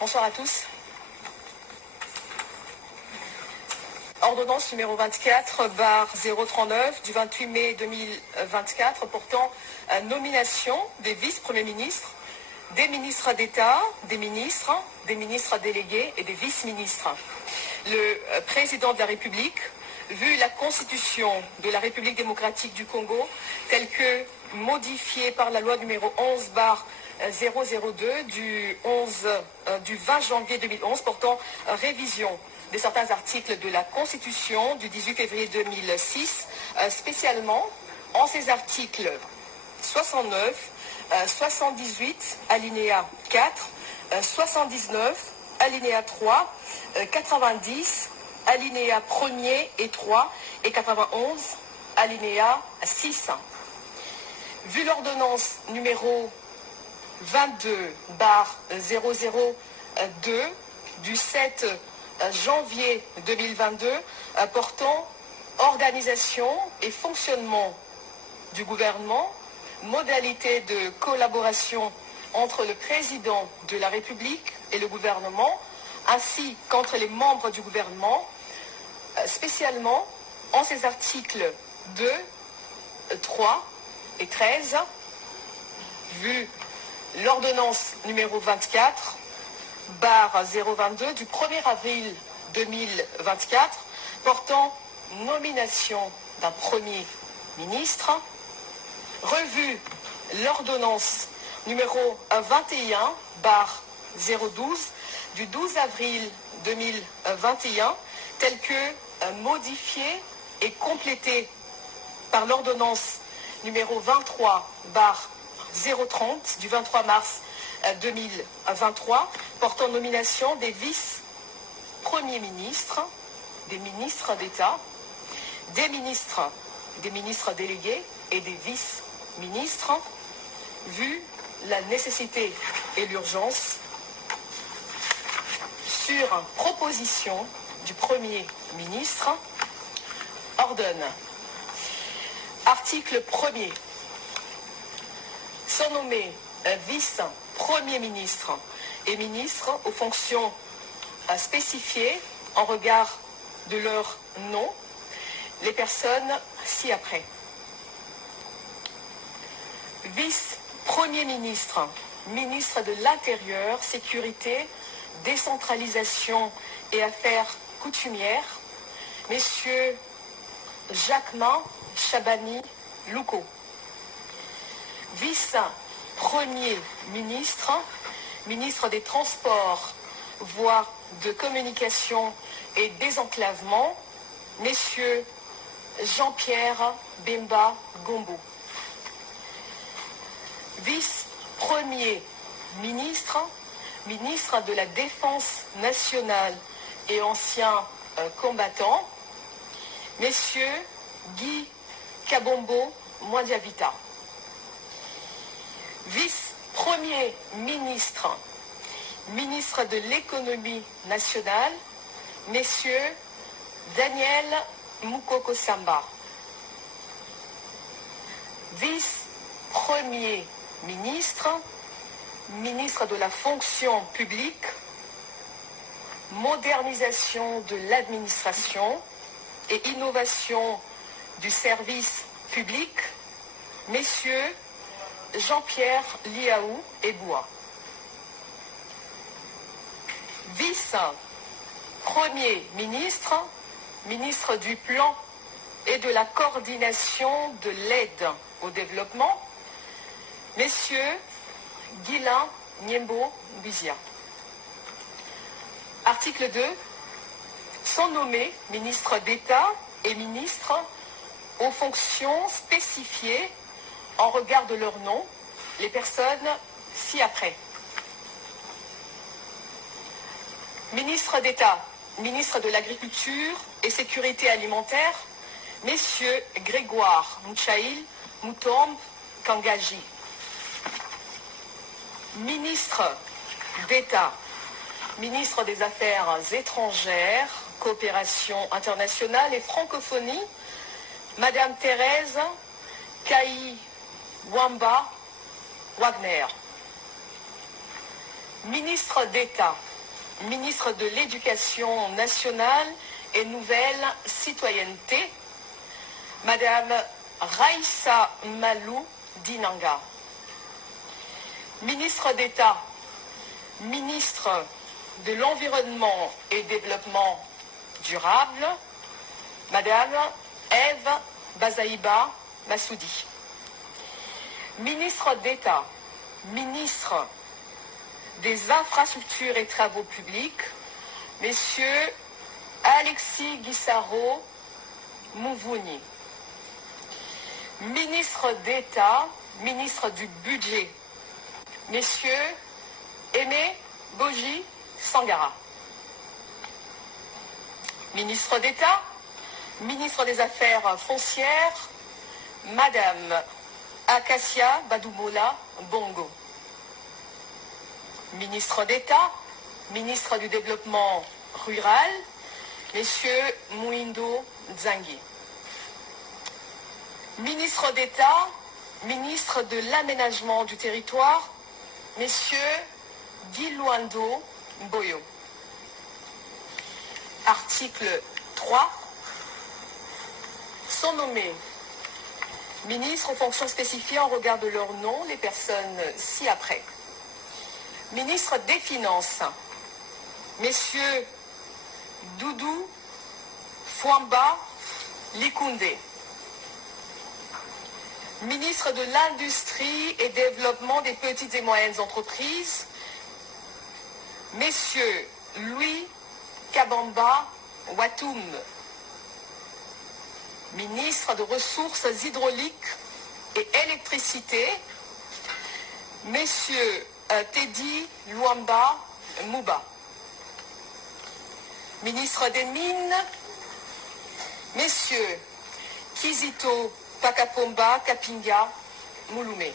Bonsoir à tous. Ordonnance numéro 24/039 du 28 mai 2024 portant nomination des vice-premiers ministres, des ministres d'État, des ministres délégués et des vice-ministres. Le président de la République, vu la Constitution de la République démocratique du Congo, telle que modifiée par la loi numéro 11/002 du 20 janvier 2011 portant révision de certains articles de la Constitution du 18 février 2006, spécialement en ces articles 69, 78, alinéa 4, 79, alinéa 3, 90, alinéa 1er et 3 et 91, alinéa 6. Vu l'ordonnance numéro 22/002 du 7 janvier 2022 portant organisation et fonctionnement du gouvernement, modalités de collaboration entre le président de la République et le gouvernement, ainsi qu'entre les membres du gouvernement, spécialement en ces articles 2, 3 et 13, vu l'ordonnance numéro 24/022 du 1er avril 2024 portant nomination d'un Premier ministre, revu l'ordonnance numéro 21/012 du 12 avril 2021 telle que modifiée et complétée par l'ordonnance numéro 23/030 du 23 mars 2023 portant nomination des vice-premiers ministres, des ministres d'État, des ministres délégués et des vice-ministres, vu la nécessité et l'urgence, sur proposition du Premier ministre, ordonne. Article 1er. Sont nommés vice-premiers ministres et ministres aux fonctions spécifiées en regard de leur nom, les personnes ci-après. Vice-premier ministre, ministre de l'Intérieur, Sécurité, Décentralisation et Affaires coutumières, messieurs Jacquemin Chabani Louko. Vice-premier ministre, ministre des Transports, voies de communication et désenclavement, messieurs Jean-Pierre Bemba Gombo. Vice-premier ministre, ministre de la Défense nationale et ancien combattant, messieurs Guy Kabombo Mwadiavita. Vice-premier ministre, ministre de l'économie nationale, messieurs Daniel Moukoko Samba. Vice-premier ministre, ministre de la fonction publique, modernisation de l'administration et innovation du service public, messieurs Jean-Pierre Liaou Eboua. Vice-premier ministre, ministre du Plan et de la coordination de l'aide au développement, messieurs Guilain Niembo Bizia. Article 2. Sont nommés ministres d'État et ministres aux fonctions spécifiées en regard de leur nom, les personnes ci-après. Ministre d'État, ministre de l'Agriculture et Sécurité alimentaire, messieurs Grégoire Mouchaïl Moutombe Kangaji. Ministre d'État, ministre des Affaires étrangères, coopération internationale et francophonie, Madame Thérèse Kaï Wamba Wagner. Ministre d'État, ministre de l'Éducation nationale et nouvelle citoyenneté, Madame Raissa Malou Dinanga. Ministre d'État, ministre de l'Environnement et Développement durable, Madame Ève Bazaïba Massoudi. Ministre d'État, ministre des Infrastructures et Travaux publics, Messieurs Alexis Guissaro Mouvouni. Ministre d'État, ministre du Budget, Messieurs Aimé Boji Sangara. Ministre d'État, ministre des Affaires foncières, Madame Acacia Badoumola Bongo. Ministre d'État, ministre du Développement rural, Messieurs Mouindo Nzangi. Ministre d'État, ministre de l'Aménagement du territoire, Messieurs Guy Luando Mboyo. Article 3. Sont nommés ministres aux fonctions spécifiées en regard de leur nom les personnes ci-après. Ministre des Finances, Messieurs Doudou Fouamba Likunde. Ministre de l'Industrie et Développement des petites et moyennes entreprises, Messieurs Louis Kabamba Watoum. Ministre de Ressources hydrauliques et électricité, Messieurs Teddy Luamba Mouba. Ministre des Mines, Messieurs Kizito Pakapomba Kapinga Mouloumé.